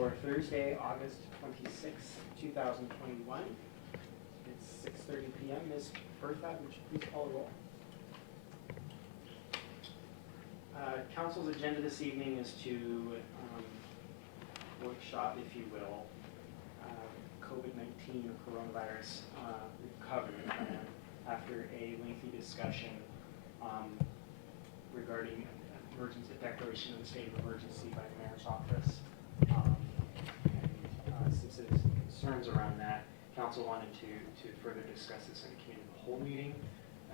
for Thursday, August 26th, 2021. It's 6:30 p.m. Ms. Bertha, would you please call the roll? Council's agenda this evening is to workshop, if you will, COVID-19 or coronavirus recovery plan after a lengthy discussion regarding emergency declaration of the state of emergency by the mayor's office. And some citizen concerns around that, council wanted to further discuss this in a committee of the whole meeting.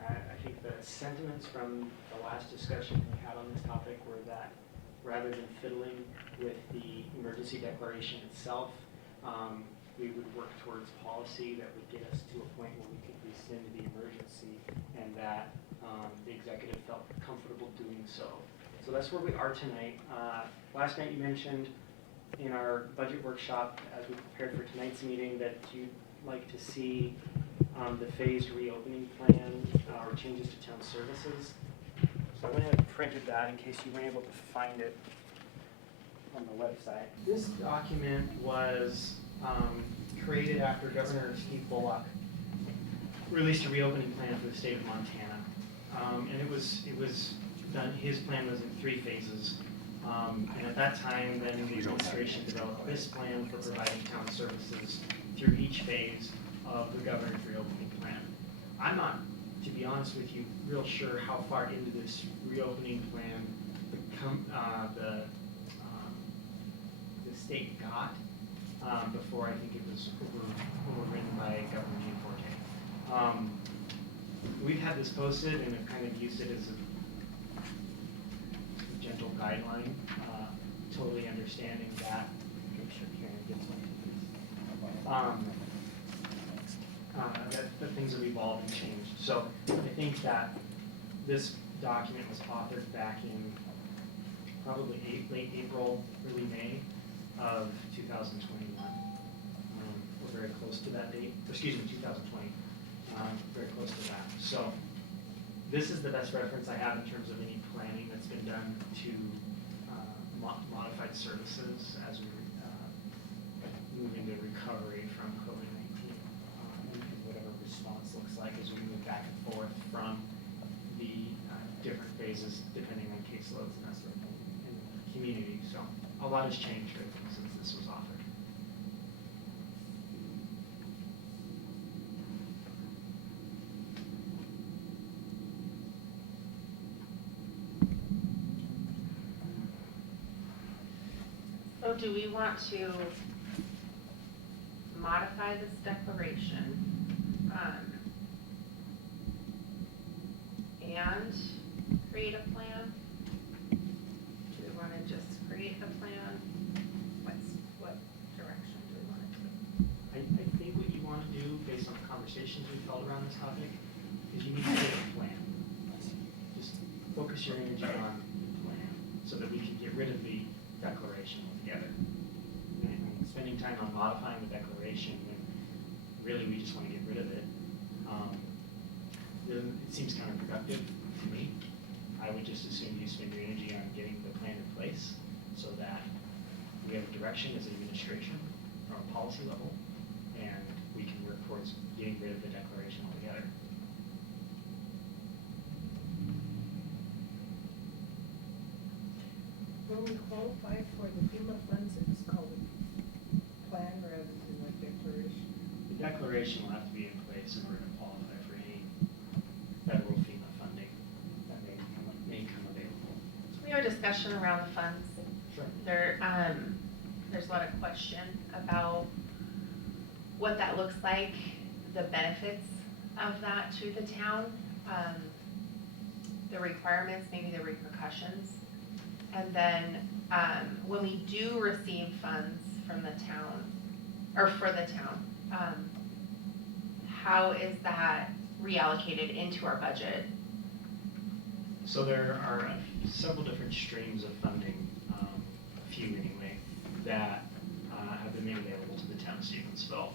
I think the sentiments from the last discussion we had on this topic were that rather than fiddling with the emergency declaration itself, we would work towards policy that would get us to a point where we could rescind the emergency, and that the executive felt comfortable doing so. So that's where we are tonight. Last night you mentioned in our budget workshop, as we prepared for tonight's meeting, that you'd like to see the phased reopening plan or changes to town services. So I went ahead and printed that in case you weren't able to find it on the website. This document was created after Governor Steve Bullock released a reopening plan for the state of Montana. And it was done, his plan was in 3 phases. And at that time, then the administration developed this plan for providing town services through each phase of the governor's reopening plan. I'm not, to be honest with you, real sure how far into this reopening plan the state got before I think it was overridden by Governor Gianforte. We've had this posted and have kind of used it as a gentle guideline, totally understanding that. That things have evolved and changed. So I think that this document was authored back in probably late April, early May of 2021. We're very close to that date, excuse me, 2020. Very close to that. So this is the best reference I have in terms of any planning that's been done to modified services as we move into recovery from COVID-19, and whatever response looks like as we move back and forth from the different phases depending on caseloads and that sort of thing in the community. So a lot has changed since this was offered. So do we want to modify this declaration and create a plan? Do we want to just create the plan? What direction do we want to take? I think what you want to do, based on the conversations we've held around this topic, is you need to create a plan. Just focus your energy on the plan so that we can get rid of the declaration altogether. And spending time on modifying the declaration when really we just want to get rid of it, it seems counterproductive to me. I would just assume you spend your energy on getting the plan in place so that we have a direction as an administration or a policy level, and we can work towards getting rid of the declaration altogether. When we qualify for the FEMA funds, it's called a plan rather than a declaration. The declaration will have to be in place in order to qualify for any federal FEMA funding that may come available. We have a discussion around the funds. Sure. There's a lot of question about what that looks like, the benefits of that to the town, the requirements, maybe the repercussions. And then when we do receive funds from the town, or for the town, how is that reallocated into our budget? So there are several different streams of funding, a few anyway, that have been made available to the town of Stevensville.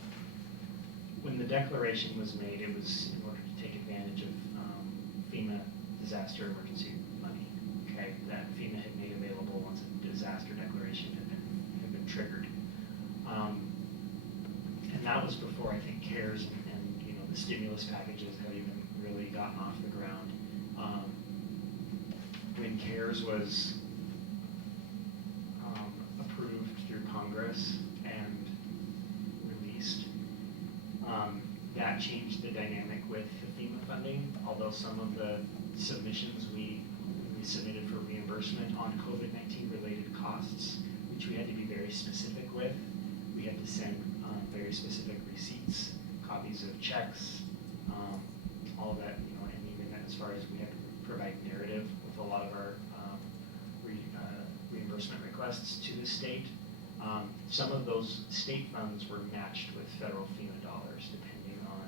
When the declaration was made, it was in order to take advantage of FEMA disaster emergency money, okay, that FEMA had made available once a disaster declaration had been triggered. that was before I think CARES and you know, the stimulus packages have even really gotten off the ground. When CARES was approved through Congress and released, that changed the dynamic with the FEMA funding, although some of the submissions we submitted for reimbursement on COVID-19 related costs, which we had to be very specific with. We had to send very specific receipts, copies of checks, all of that, you know, and even as far as we had to provide narrative with a lot of our reimbursement requests to the state. Some of those state funds were matched with federal FEMA dollars, depending on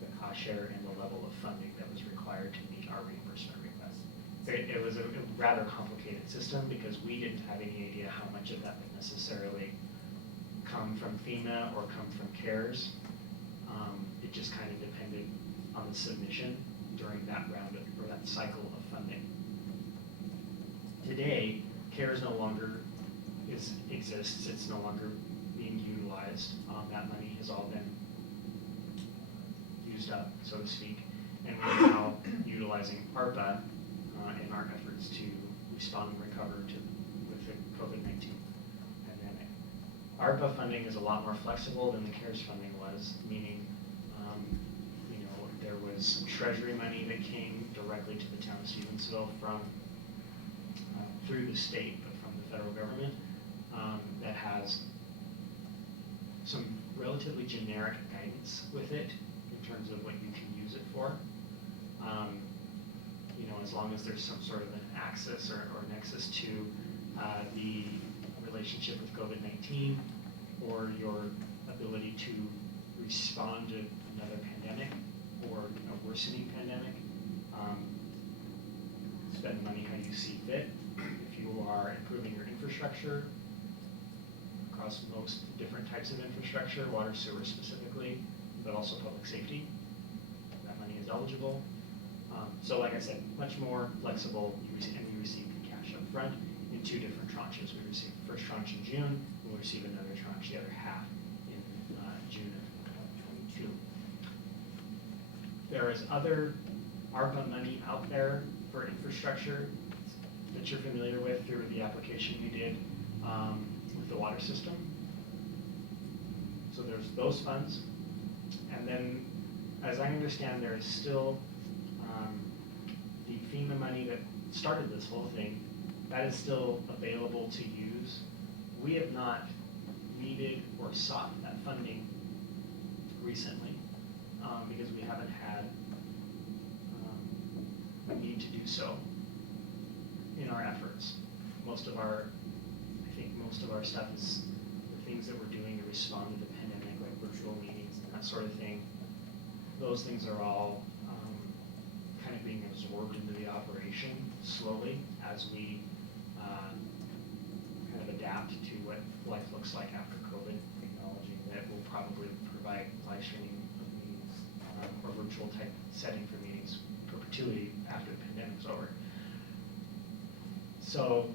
the cost share and the level of funding that was required to meet our reimbursement requests. It was a rather complicated system because we didn't have any idea how much of that would necessarily come from FEMA or come from CARES. It just kind of depended on the submission during that round or that cycle of funding. Today, CARES no longer exists. It's no longer being utilized. That money has all been used up, so to speak, and we're now utilizing ARPA in our efforts to respond and recover with the COVID-19 pandemic. ARPA funding is a lot more flexible than the CARES funding was, meaning you know, there was treasury money that came directly to the town of Stevensville from through the state, but from the federal government, that has some relatively generic guidance with it in terms of what you can use it for. You know, as long as there's some sort of an axis or nexus to the relationship with COVID-19 or your ability to respond to another pandemic or a worsening pandemic, spend money how you see fit. If you are improving your infrastructure across most different types of infrastructure, water, sewer specifically, but also public safety, that money is eligible. So like I said, much more flexible, and we receive the cash up front in two different tranches. We receive the first tranche in June, and we'll receive another tranche, the other half, in June of 2022. There is other ARPA money out there for infrastructure that you're familiar with through the application we did with the water system. So there's those funds. And then, as I understand, there is still the FEMA money that started this whole thing. That is still available to use. We have not needed or sought that funding recently because we haven't had a need to do so in our efforts. Most of our stuff is the things that we're doing to respond to the pandemic, like virtual meetings and that sort of thing. Those things are all kind of being absorbed into the operation slowly as we kind of adapt to what life looks like after COVID, acknowledging that we'll probably provide live streaming of meetings or virtual type setting for meetings perpetuity after the pandemic's over. So,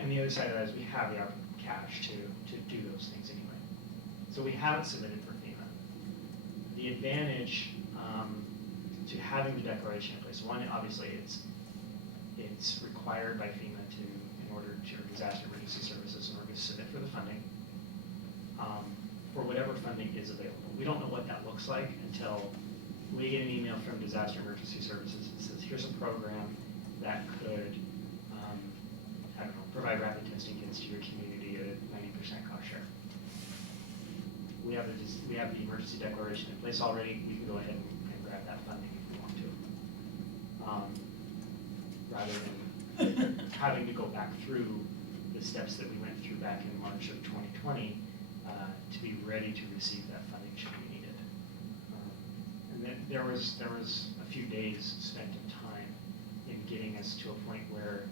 and the other side of that is we have the cash to do those things anyway. So we haven't submitted for FEMA. The advantage to having the declaration in place, one, obviously it's required by FEMA in order to disaster emergency services in order to submit for the funding for whatever funding is available. We don't know what that looks like until we get an email from disaster emergency services that says, here's a program that could I don't know, provide rapid testing kits to your community at a 90% cost share. We have the emergency declaration in place already. We can go ahead and grab that funding if we want to, rather than having to go back through the steps that we went through back in March of 2020 to be ready to receive that funding should we need it. And then there was a few days spent of time in getting us to a point where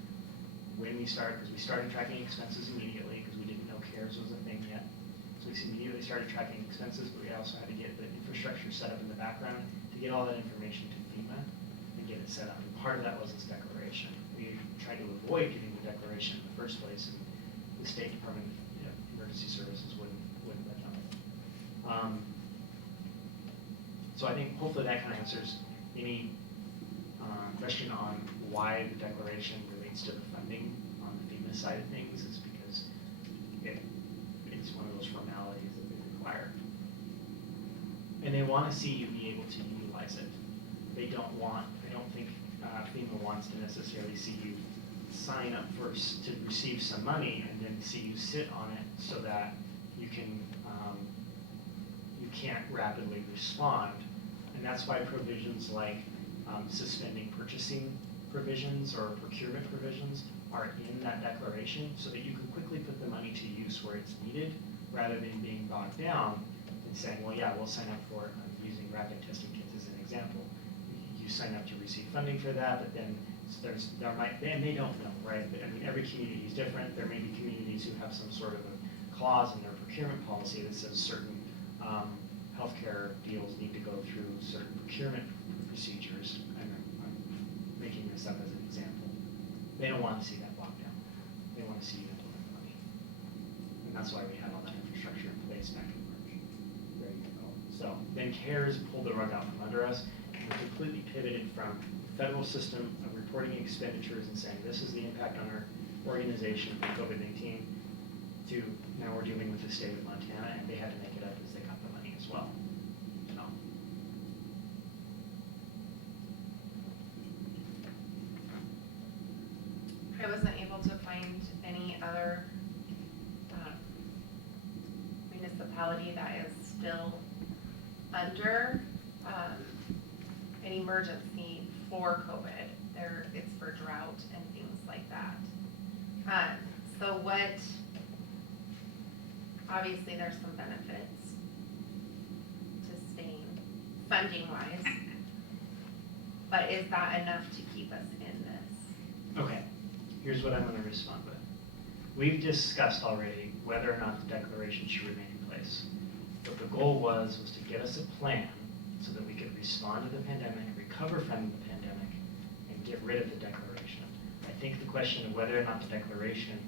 when we started, because we started tracking expenses immediately because we didn't know CARES was a thing yet. So we immediately started tracking expenses, but we also had to get the infrastructure set up in the background to get all that information to FEMA and get it set up. And part of that was this declaration. We tried to avoid getting the declaration in the first place, and the State Department of Emergency Services wouldn't let them. So I think hopefully that kind of answers any question on why the declaration relates to the funding on the FEMA side of things. Is because it's one of those formalities that they require. And they want to see you be able to utilize it. I don't think FEMA wants to necessarily see you sign up first to receive some money and then see you sit on it so that you can't rapidly respond. And that's why provisions like suspending purchasing provisions or procurement provisions are in that declaration so that you can quickly put the money to use where it's needed rather than being bogged down and saying, well, yeah, we'll sign up for it. I'm using rapid testing kits as an example. You sign up to receive funding for that, but then and they don't know, right? I mean, every community is different. There may be communities who have some sort of a clause in their procurement policy that says certain healthcare deals need to go through certain procurement procedures. I'm making this up as an example. They don't want to see that bogged down. They want to see you implement the money. And that's why we had all that infrastructure in place back in March. There you go. So then CARES pulled the rug out from under us and we completely pivoted from the federal system of reporting expenditures and saying this is the impact on our organization for COVID-19 to now we're dealing with the state of Montana and they had to make it up as they got the money as well. So. I wasn't able to find any other municipality that is still under an emergency for COVID. It's for drought and things like that. So obviously there's some benefits to staying funding-wise, but is that enough to keep us in this? Okay, here's what I'm going to respond with. We've discussed already whether or not the declaration should remain in place. What the goal was to get us a plan so that we could respond to the pandemic, recover from the pandemic, and get rid of the declaration. I think the question of whether or not the declaration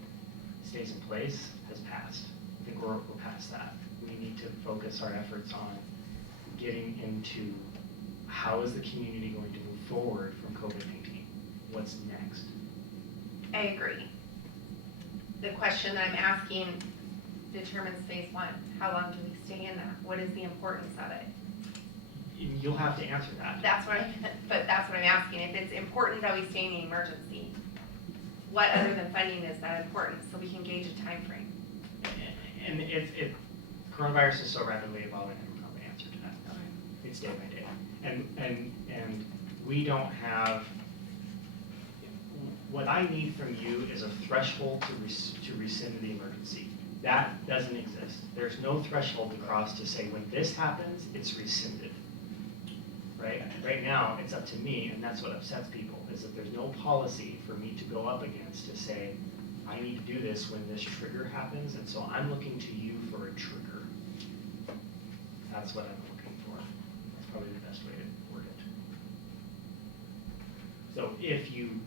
stays in place has passed. I think we're past that. We need to focus our efforts on getting into how is the community going to move forward from COVID-19? What's next? I agree. The question that I'm asking determines phase one. How long do we stay in that? What is the importance of it? You'll have to answer that. That's what I'm asking. If it's important that we stay in the emergency, what other than funding is that important so we can gauge a time frame? And coronavirus is so rapidly evolving, I don't know the answer to that. Okay. It's day by day. And we don't have, what I need from you is a threshold to rescind the emergency. That doesn't exist. There's no threshold to cross to say when this happens, it's rescinded. Right? Right now, it's up to me, and that's what upsets people, is that there's no policy for me to go up against to say, I need to do this when this trigger happens, and so I'm looking to you for a trigger. That's what I'm looking for. That's probably the best way to word it. So if you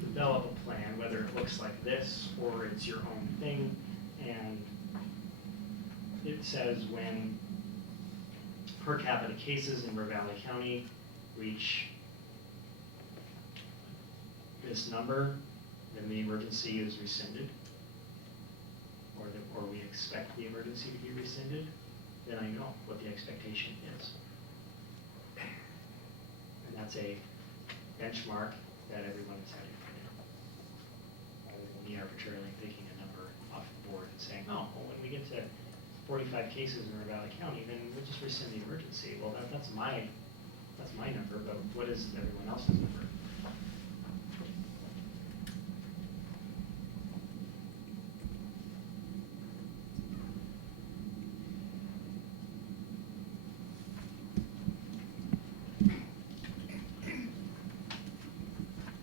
develop a plan, whether it looks like this or it's your own thing, and it says when per capita cases in Ravalli County reach this number, then the emergency is rescinded, or we expect the emergency to be rescinded, then I know what the expectation is. And that's a benchmark that everyone is having to fit in. Rather than me arbitrarily picking a number off the board and saying, oh, well, when we get to 45 cases in Ravalli County, then we'll just rescind the emergency. Well, that's my number, but what is everyone else's number?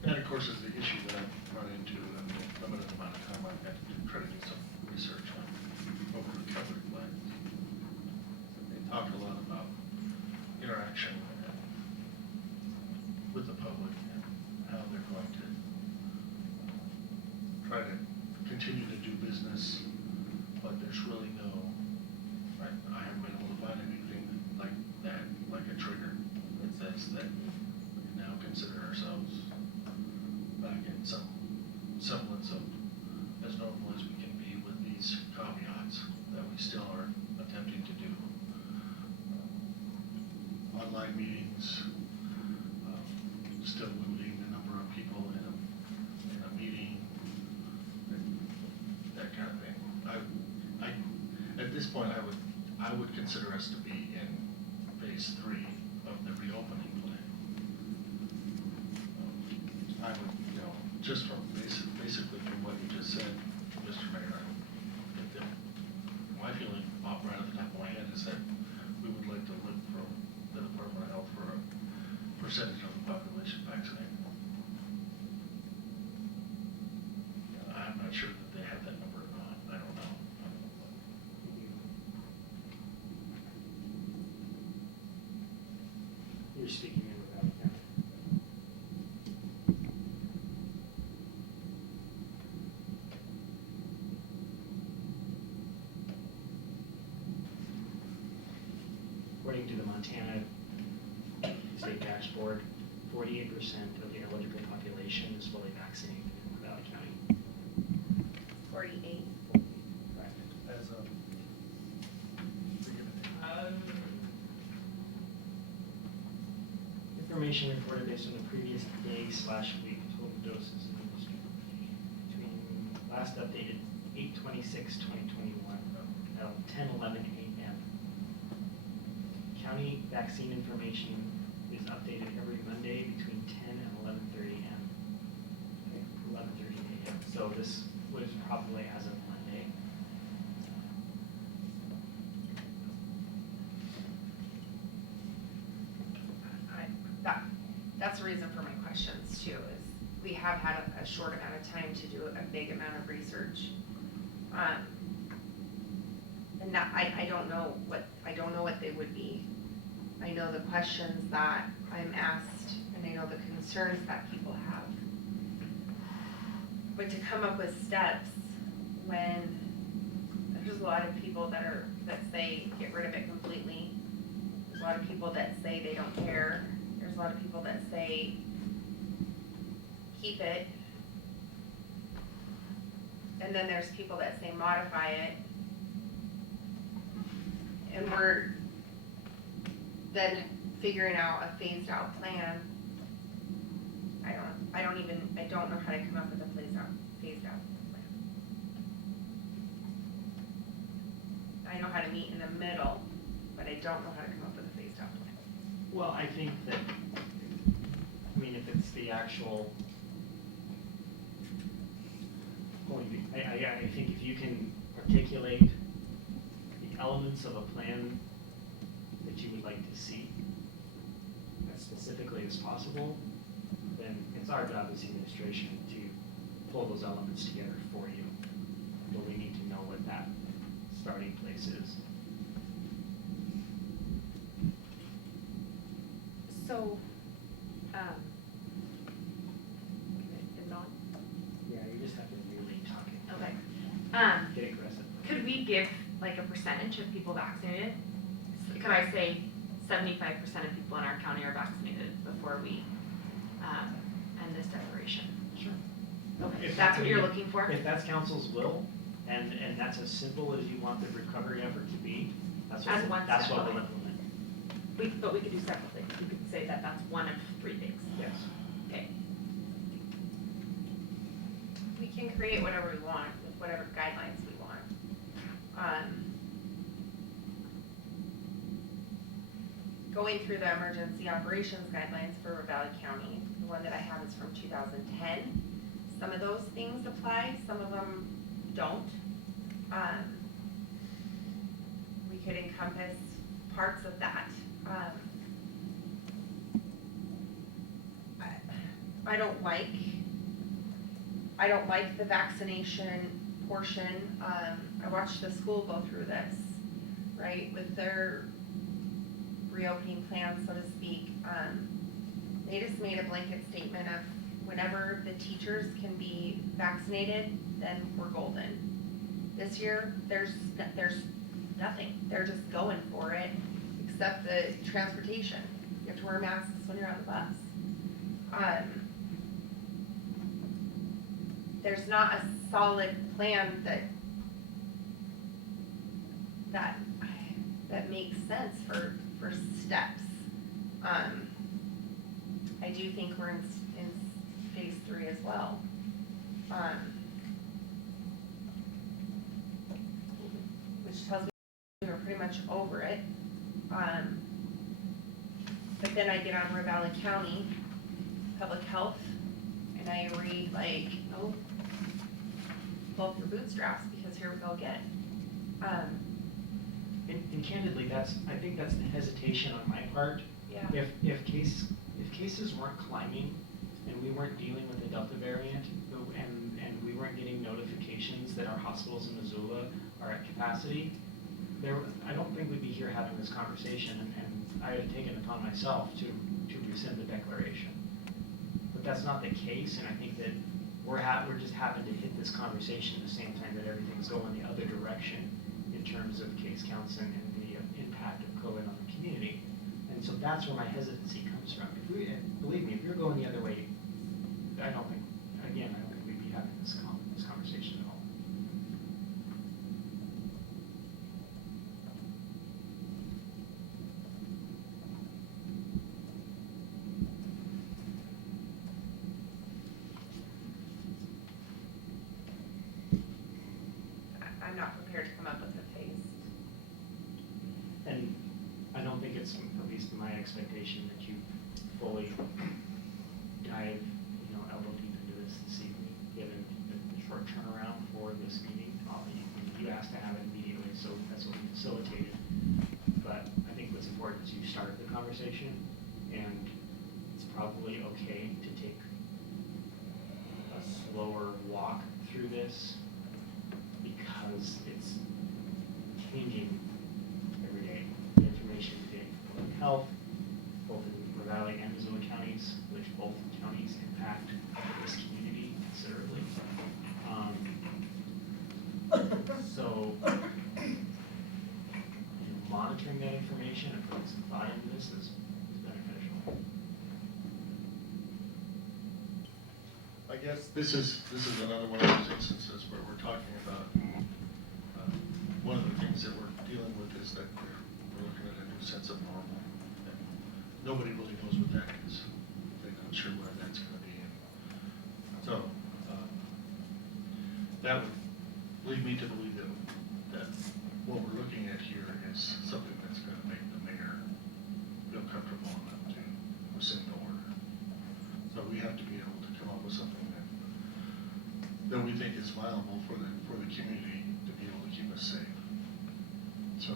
That, of course, is the issue that I've run into in the limited amount of time I've had to try to do some research on COVID recovery plans. They talk a lot about interaction with the public July meetings, still limiting the number of people in a meeting, that kind of thing. At this point, I would consider us to be in phase 3 of the reopening plan. I would, just from basically from what you just said, Mr. Mayor, I think that my feeling right at the top of my head is that we would like to look from the Department of Health for a percentage of the population vaccinated. I'm not sure that they have that number or not. I don't know. You're speaking in without a county. According to the Montana State Dashboard, 48% of the eligible population is fully vaccinated in Valley County. 48. Correct. As of, Information reported based on the previous day/week total doses administered between last updated 8/26/2021 at 10:11 a.m. County vaccine information is updated every Monday between 10 and 11:30 a.m. 11:30 a.m. So this was probably as of Monday. That's the reason for my questions too, is we have had a short amount of time to do a big amount of research. And that, I don't know what they would be. I know the questions that I'm asked, and I know the concerns that people have. But to come up with steps when there's a lot of people that say get rid of it completely. There's a lot of people that say they don't care. There's a lot of people that say keep it. And then there's people that say modify it. And we're then figuring out a phased out plan. I don't know how to come up with a phased out plan. I know how to meet in the middle, but I don't know how to come up with a phased out plan. Well, I think that, if it's the actual, I think if you can articulate the elements of a plan that you would like to see as specifically as possible, then it's our job as the administration to pull those elements together for you. But we need to know what that starting place is. So, is it on? Yeah, you just have to really talk it. Okay. Get aggressive. Could we give like a percentage of people vaccinated? Could I say 75% of people in our county are vaccinated before we end this declaration? Sure. Okay, If that's what you're looking for? If that's council's will, and that's as simple as you want the recovery effort to be, that's what, As one that's step, what we'll okay. implement. But we could do several things. We could say that that's one of 3 things. Yes. Okay. We can create whatever we want with whatever guidelines we want. Going through the emergency operations guidelines for Valley County, the one that I have is from 2010. Some of those things apply, some of them don't. We could encompass parts of that. I don't like the vaccination portion. I watched the school go through this, right, with their reopening plan, so to speak. They just made a blanket statement of whenever the teachers can be vaccinated, then we're golden. This year, there's nothing. They're just going for it, except the transportation. You have to wear masks when you're on the bus. There's not a solid plan that makes sense for steps. I do think we're in phase 3 as well. Which tells me we're pretty much over it. But then I get on Ravalli County Public Health and I read like, oh, pull up your bootstraps because here we go again. And candidly, I think that's the hesitation on my part. Yeah. If cases weren't climbing and we weren't dealing with the Delta variant, and we weren't getting notifications that our hospitals in Missoula are at capacity, I don't think we'd be here having this conversation, and I have taken it upon myself to rescind the declaration. But that's not the case, and I think that we're just happen to hit this conversation at the same time that everything's going the other direction in terms of case counts and the impact of COVID on the community. And so that's where my hesitancy comes from. Believe me, if you're going the other way, I don't think we'd be having this conversation at all. I'm not prepared to come up with a phase. And I don't think it's, at least my expectation, that you fully dive, elbow deep into this evening, given the short turnaround for this meeting. You asked to have it immediately, so that's what we facilitated. But I think what's important is you start the conversation, and it's probably okay to take a slower walk through this because it's changing every day. The information we're getting from public health, both in Ravalli and Missoula counties, which both counties impact this community considerably. So, monitoring that information and putting some thought into this is beneficial. I guess this is another one of those instances where we're talking about, one of the things that we're dealing with is that we're looking at a new sense of normal. And nobody really knows what that is. They're not sure where that's gonna be. So, that would lead me to believe that what we're looking at here is something that's gonna make the mayor feel comfortable enough to rescind the order. So we have to be able to come up with something that we think is viable for the community to be able to keep us safe. So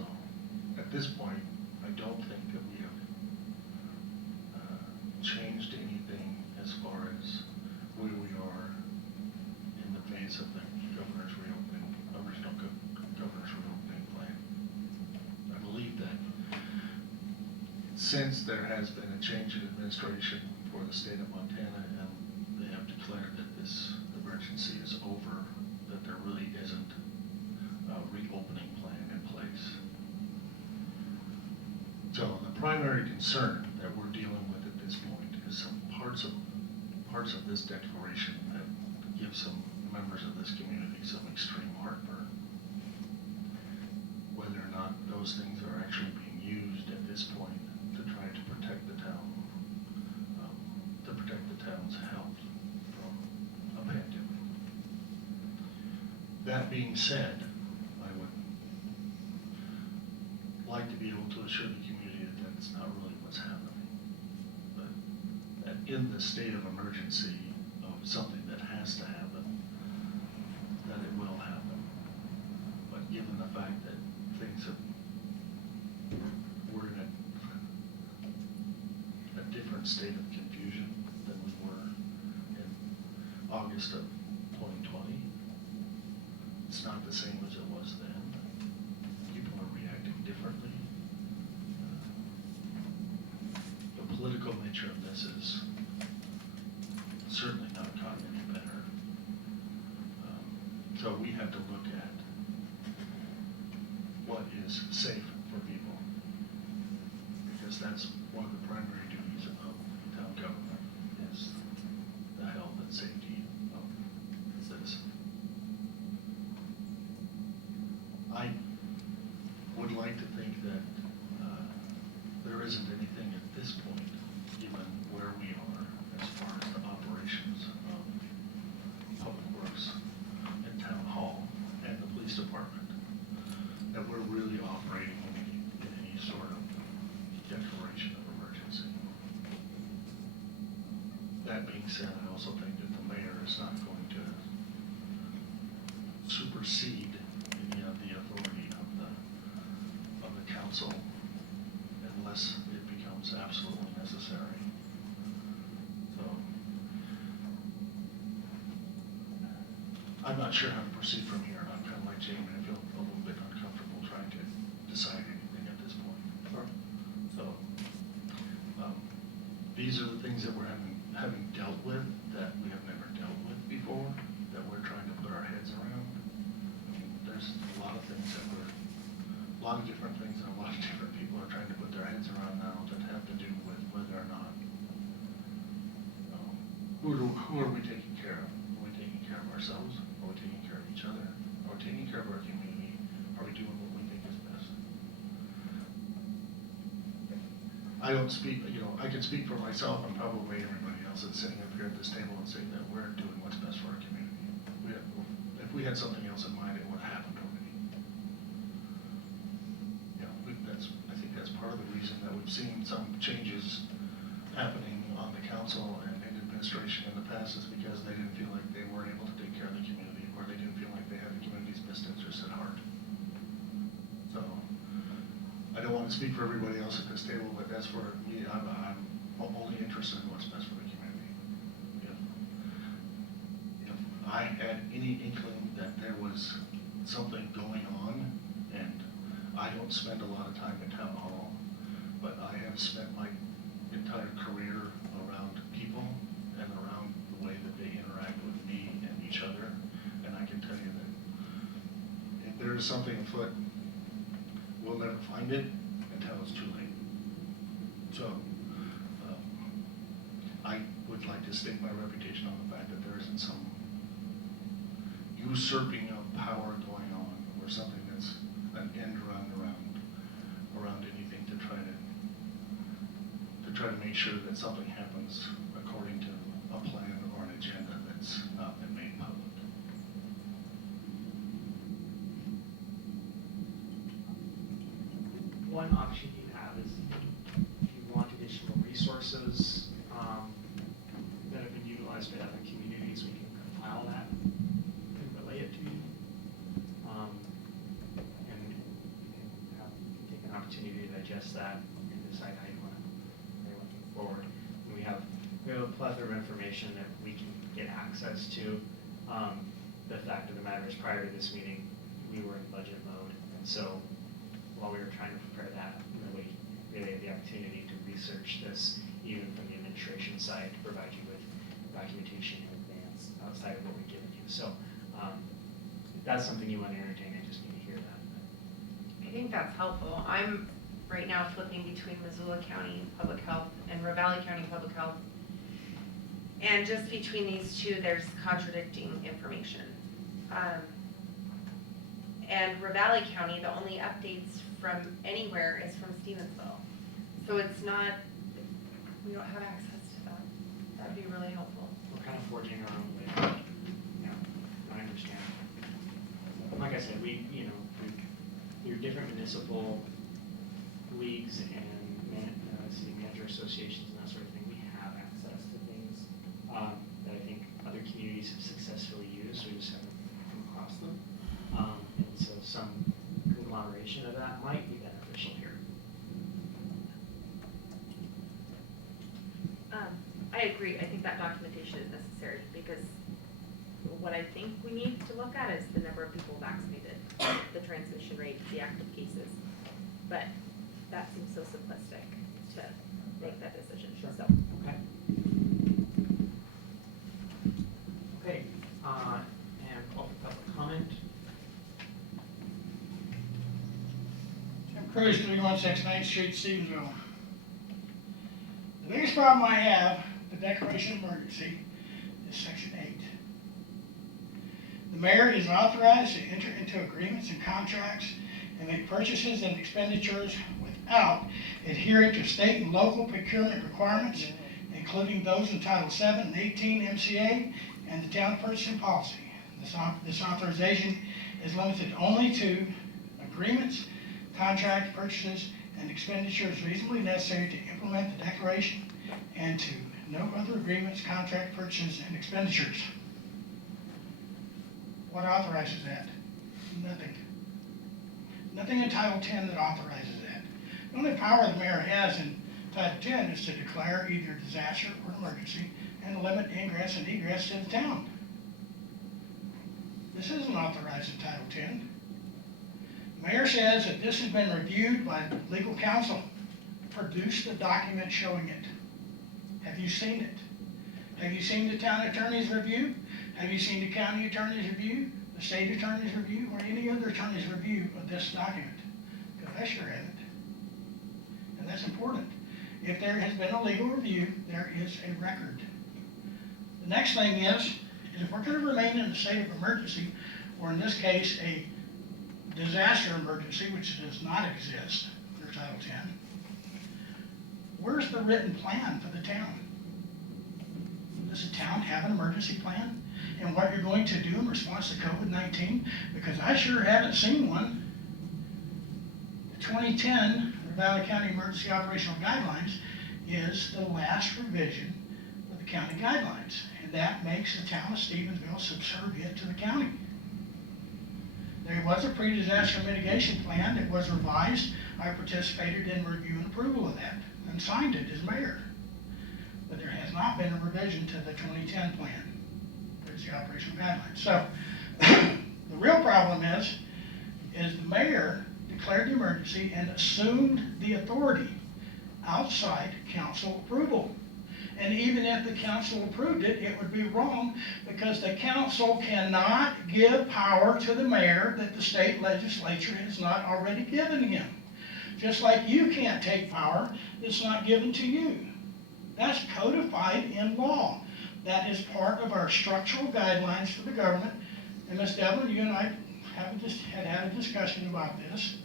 at this point, I don't think that we have changed anything as far as where we are in the phase of the governor's reopening, original governor's reopening plan. I believe that since there has been a change in administration for the state of Montana and they have declared that this emergency is over, that there really isn't a reopening plan in place. So the primary concern that we're dealing with at this point is some parts of this declaration that give some members of this community some extreme heartburn. Whether or not those things are actually being used at this point to try to protect the town, to protect the town's health from a pandemic. That being said, I would like to be able to assure the community that that's not really what's happening. But that in the state of emergency of something that has to happen, that it will happen. But given the fact that we're in a different state of confusion than we were in August of 2020. It's not the same as it was then. People are reacting differently. The political nature of this is certainly not gotten any better. So we have to look at what is safe for people, because that's one of the primary duties of town government, is the health and safety of citizens. I would like to think that there isn't anything at this point also think that the mayor is not going to supersede any of the authority of the council unless it becomes absolutely necessary. So, I'm not sure how to proceed from here. I'm kind of like Jamie. I feel a little bit uncomfortable trying to decide anything at this point. Sure. So, these are the things that we're having dealt with that we have never dealt with before, that we're trying to put our heads around. I mean, there's a lot of things that a lot of different things that a lot of different people are trying to put their heads around now that have to do with whether or not, who are we taking care of? Are we taking care of ourselves? Are we taking care of each other? Are we taking care of our community? Are we doing what we think is best? I don't speak, I can speak for myself and probably everybody else that's sitting up here at this table and saying that we're doing what's best for our community. If we had something else in mind, it would have happened already. I think that's part of the reason that we've seen some changes happening on the council and in administration in the past is because they didn't feel like they were able to take care of the community, or they didn't feel like they had the community's best interests at heart. So, I don't want to speak for everybody else at this table, but that's for me. I'm only interested in what's best for the community. If I had any inkling that there was something going on, and I don't spend a lot of time in town hall, but I have spent my entire career around people and around the way that they interact with me and each other, and I can tell you that if there is something afoot, we'll never find it until it's too late. So, I would like to stake my reputation on the fact that there isn't some usurping of power going on, or something that's an end run around anything to try to make sure that something happens according to a plan or an agenda that's not been made public. One option you have is if you want additional resources that have been utilized by other communities, we can compile that and relay it to you. And you can take an opportunity to digest that and decide how you want to looking forward. And we have a plethora of information that we can get access to. The fact of the matter is, prior to this meeting, we were in budget mode, and so while we were trying to prepare that, really had the opportunity to research this, even from the administration side, to provide you with documentation in advance outside of what we've given you. So if that's something you want to entertain, I just need to hear that. I think that's helpful. I'm right now flipping between Missoula County Public Health and Ravalli County Public Health. And just between these two, there's contradicting information. And Ravalli County, the only updates from anywhere is from Stevensville. So it's not, we don't have access to that. That'd be really helpful. We're kind of forging our own way. Yeah, I understand. Like I said, through different municipal leagues and city manager associations and that sort of thing, we have access to things that I think other communities have successfully used. We just haven't come across them. And so some conglomeration of that might be beneficial here. I agree. I think that documentation is necessary because what I think we need to look at is the number of people vaccinated, the transmission rate, the active cases. But that seems so simplistic to make that decision. Sure. So. Okay. Okay, and open public comment. Tim Cruz, 3169 9th Street, Stevensville. The biggest problem I have, the declaration of emergency, is Section 8. The mayor is authorized to enter into agreements and contracts and make purchases and expenditures without adhering to state and local procurement requirements, including those in Title 7 and 18 MCA and the town purchasing policy. This authorization is limited only to agreements, contract purchases, and expenditures reasonably necessary to implement the declaration and to no other agreements, contract purchases, and expenditures. What authorizes that? Nothing. Nothing in Title 10 that authorizes that. The only power the mayor has in Title 10 is to declare either disaster or emergency and limit ingress and egress to the town. This isn't authorized in Title 10. The mayor says that this has been reviewed by legal counsel. Produce the document showing it. Have you seen it? Have you seen the town attorney's review? Have you seen the county attorney's review, the state attorney's review, or any other attorney's review of this document? Because I sure haven't. And that's important. If there has been a legal review, there is a record. The next thing is if we're going to remain in a state of emergency, or in this case, a disaster emergency, which does not exist under Title 10, where's the written plan for the town? Does the town have an emergency plan? And what you're going to do in response to COVID-19? Because I sure haven't seen one. The 2010 Valley County Emergency Operational Guidelines is the last revision of the county guidelines. And that makes the town of Stevensville subservient to the county. There was a pre-disaster mitigation plan that was revised. I participated in review and approval of that and signed it as mayor. But there has not been a revision to the 2010 plan, which is the operational guidelines. So the real problem is the mayor declared the emergency and assumed the authority outside council approval. And even if the council approved it, it would be wrong because the council cannot give power to the mayor that the state legislature has not already given him. Just like you can't take power that's not given to you. That's codified in law. That is part of our structural guidelines for the government. And Ms. Devlin, you and I had a discussion about this.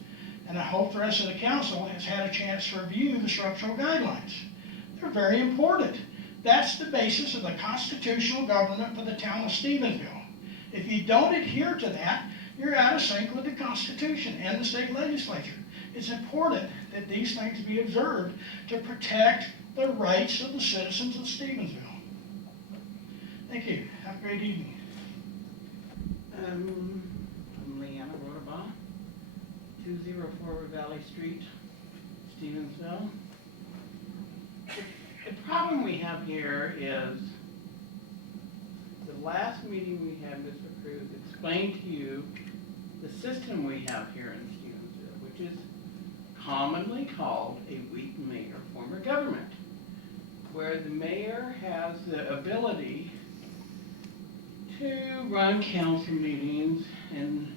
And I hope the rest of the council has had a chance to review the structural guidelines. They're very important. That's the basis of the constitutional government for the town of Stevensville. If you don't adhere to that, you're out of sync with the Constitution and the state legislature. It's important that these things be observed to protect the rights of the citizens of Stevensville. Thank you. Have a great evening. I'm Leanna Rodabaugh, 204 Valley Street, Stevensville. The problem we have here is the last meeting we had, Mr. Cruz explained to you the system we have here in Stevensville, which is commonly called a weak mayor form of government, where the mayor has the ability to run council meetings and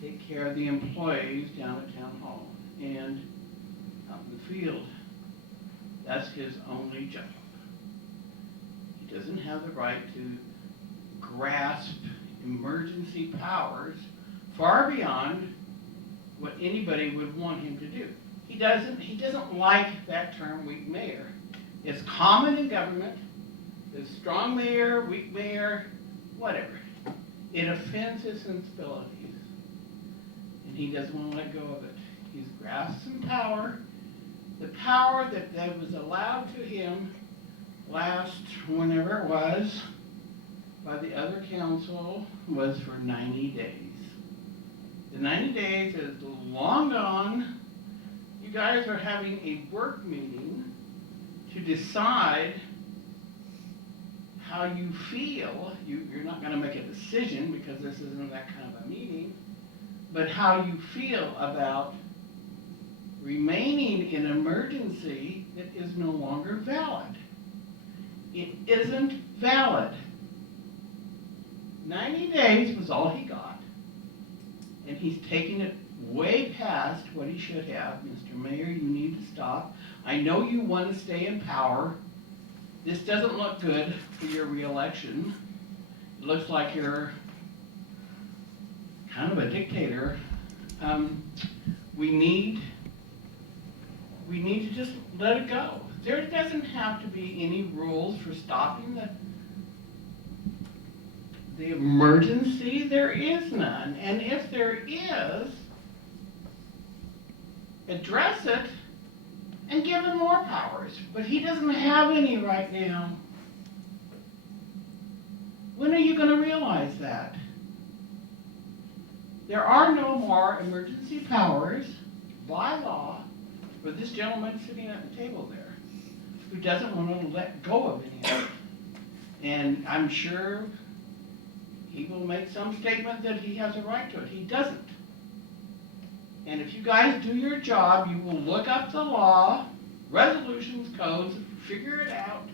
take care of the employees down at town hall and out in the field. That's his only job. He doesn't have the right to grasp emergency powers far beyond what anybody would want him to do. He doesn't like that term weak mayor. It's common in government. There's strong mayor, weak mayor, whatever. It offends his sensibilities. And he doesn't want to let go of it. He's grasped some power. The power that was allowed to him last, whenever it was, by the other council was for 90 days. The 90 days is long gone. You guys are having a work meeting to decide how you feel. You're not going to make a decision because this isn't that kind of a meeting, but how you feel about remaining in emergency that is no longer valid. It isn't valid. 90 days was all he got, and he's taking it way past what he should have. Mr. Mayor, you need to stop. I know you want to stay in power. This doesn't look good for your re-election. It looks like you're kind of a dictator. We need to just let it go. There doesn't have to be any rules for stopping the emergency. There is none. And if there is, address it and give him more powers, but he doesn't have any right now. When are you gonna realize that? There are no more emergency powers by law for this gentleman sitting at the table there, who doesn't want to let go of any of it. And I'm sure he will make some statement that he has a right to it. He doesn't. And if you guys do your job, you will look up the law, resolutions, codes, figure it out,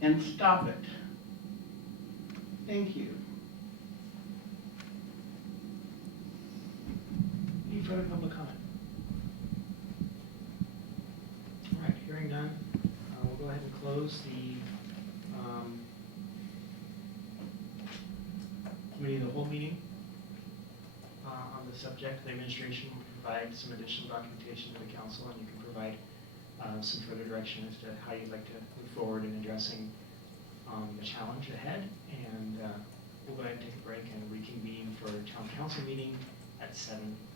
and stop it. Thank you. Any further public comment? All right, hearing none, we'll go ahead and close the committee of the whole meeting on the subject. The administration will provide some additional documentation to the council, and you can provide some further direction as to how you'd like to move forward in addressing the challenge ahead. And we'll go ahead and take a break and reconvene for a town council meeting at 7:30.